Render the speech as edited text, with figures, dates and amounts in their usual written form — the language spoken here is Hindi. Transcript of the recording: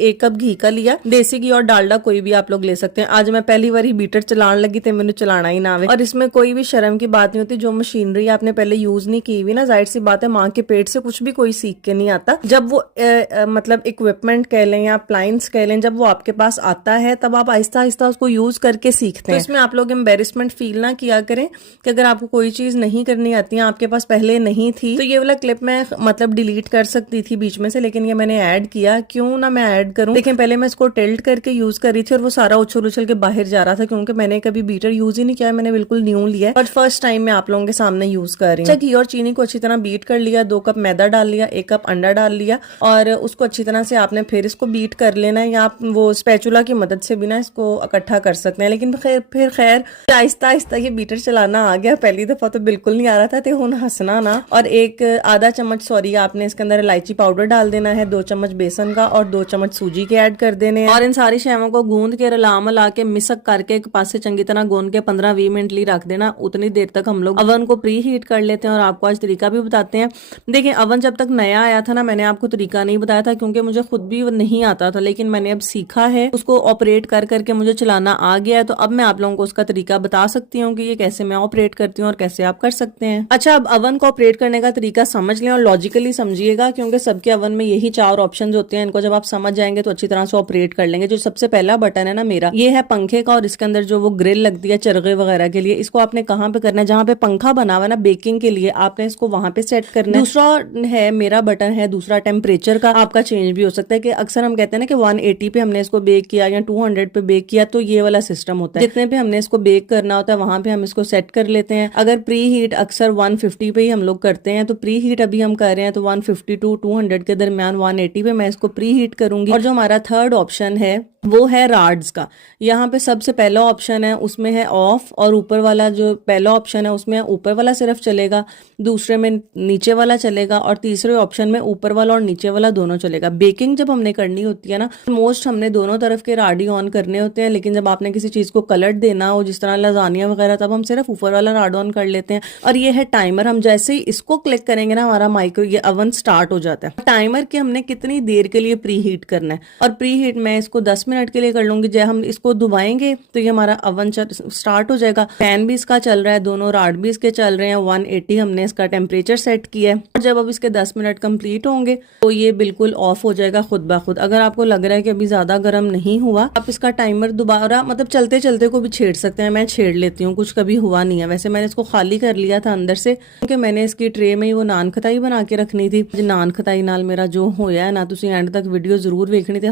1 कप घी का लिया, देसी घी और डालडा कोई भी आप लोग ले सकते हैं। आज मैं पहली बार ही बीटर चलाने लगी थी, मैंने चलाना ही ना आवे। और इसमें कोई भी शर्म की बात नहीं होती, जो मशीनरी आपने पहले यूज नहीं की हुई ना, जाहिर सी बात है माँ के पेट से कुछ भी कोई सीख के नहीं आता। जब वो मतलब इक्विपमेंट कह लें या अप्लायंस कह लें, जब वो आपके पास आता है तब आप आहिस्ता आहिस्ता उसको यूज करके सीखते हैं। तो इसमें आप लोग एम्बेरसमेंट फील ना किया करें कि अगर आपको कोई चीज नहीं करनी आती है, आपके पास पहले नहीं थी, तो ये वाला क्लिप मैं मतलब डिलीट कर सकती थी बीच में से, लेकिन ये मैंने ऐड किया। क्यों ना मैं ऐड करूं। लेकिन पहले मैं इसको टिल्ट करके यूज कर रही थी और वो सारा उछल उछल के बाहर जा रहा था, क्योंकि मैंने कभी बीटर यूज ही नहीं किया, मैंने बिल्कुल न्यू लिया और फर्स्ट टाइम मैं आप लोगों के सामने यूज कर रही हूँ। घी और चीनी को अच्छी तरह बीट कर लिया, 2 कप मैदा डाल लिया, 1 कप अंडा डाल लिया और उसको अच्छी तरह से आपने फिर इसको बीट कर लेना है, या आप वो स्पैचुला की मदद से भी ना इसको इकट्ठा कर सकते हैं। लेकिन फिर खैर आहिस्ता आहिस्ता ये बीटर चलाना आ गया। पहली दफा तो बिल्कुल नहीं आ रहा था, तो हुन हंसना ना। और एक आधा चम्मच सॉरी आपने इसके अंदर इलायची पाउडर डाल देना है, 2 चम्मच बेसन का और 2 चम्मच सूजी के ऐड कर देने हैं। और इन सारी शैवों को गूंद के रला मला के मिसक करके एक पास से चंगी तरह गूंद के 15-20 मिनट लिए रख देना। उतनी देर तक हम लोग अवन को प्री हीट कर लेते हैं और आपको आज तरीका भी बताते हैं। देखिए अवन जब तक नया आया था ना, मैंने आपको तरीका नहीं बताया था, क्योंकि मुझे खुद भी नहीं आता था, लेकिन मैंने अब सीखा है, उसको ऑपरेट कर करके मुझे चलाना आ गया है। तो अब मैं आप लोगों को उसका तरीका बता सकती हूँ कि ये कैसे मैं ऑपरेट करती हूँ और कैसे आप कर सकते हैं। अच्छा, अब अवन को ऑपरेट करने का तरीका समझ लें और लॉजिकली समझिएगा, क्योंकि सबके अवन में यही 4 ऑप्शन होते हैं। इनको जब आप समझ जाएंगे तो अच्छी तरह से ऑपरेट कर लेंगे। जो सबसे पहला बटन है ना मेरा, ये है पंखे का, और इसके अंदर जो वो ग्रिल लगती है चरगे वगैरह के लिए, इसको आपने कहाँ पे करना है, जहाँ पे पंखा बना हुआ है ना बेकिंग के लिए, आपने इसको वहां पे सेट करना है। दूसरा है मेरा बटन है दूसरा टेम्परेचर का, आपका चेंज भी हो सकता है कि अक्सर हम कहते हैं ना कि 180 पे हमने इसको बेक किया या 200 पे बेक किया, तो ये वाला सिस्टम होता है। जितने पे हमने इसको बेक करना होता है वहां पे हम इसको सेट कर लेते हैं। अगर प्री हीट अक्सर 150 पे ही हम लोग करते हैं, तो प्री हीट अभी हम कर रहे हैं तो 150 टू 200 के दरमियान 180 पे मैं इसको प्री हीट करूंगी। और जो हमारा थर्ड ऑप्शन है वो है राड्स का। यहाँ पे सबसे पहला ऑप्शन है उसमें है ऑफ, और ऊपर वाला जो पहला ऑप्शन है उसमें ऊपर वाला सिर्फ चलेगा, दूसरे में नीचे वाला चलेगा, और तीसरे ऑप्शन में ऊपर वाला और नीचे वाला दोनों चलेगा। बेकिंग जब हमने करनी होती है ना, मोस्ट हमने दोनों तरफ के राड ही ऑन करने होते हैं, लेकिन जब आपने किसी चीज को कलर देना हो जिस तरह लजानिया वगैरह, तब हम सिर्फ ऊपर वाला राड ऑन कर लेते हैं। और ये है टाइमर, हम जैसे ही इसको क्लिक करेंगे ना हमारा माइक्रो ये अवन स्टार्ट हो जाता है। टाइमर के हमने कितनी देर के लिए प्री हीट करना है, और प्री हीट मैं इसको 10 मिनट के लिए कर लूंगी। जब हम इसको दबाएंगे तो ये हमारा अवन स्टार्ट हो जाएगा। फैन भी इसका चल रहा है, दोनों राड भी इसके चल रहे हैं, 180 हमने इसका टेम्परेचर सेट किया है। और जब अब इसके 10 मिनट कंप्लीट होंगे तो ये बिल्कुल ऑफ हो जाएगा खुद ब खुद। अगर आपको लग रहा है कि अभी ज्यादा गर्म नहीं हुआ, आप इसका टाइमर दोबारा मतलब चलते चलते को भी छेड़ सकते हैं। मैं छेड़ लेती हूँ, कुछ कभी हुआ नहीं है। वैसे मैंने इसको खाली कर लिया था अंदर से, क्योंकि मैंने इसकी ट्रे में ही वो नान खताई बना के रखनी थी। नान खताई नाल मेरा जो होया है ना, तुसी एंड तक वीडियो जरूर देखनी थी।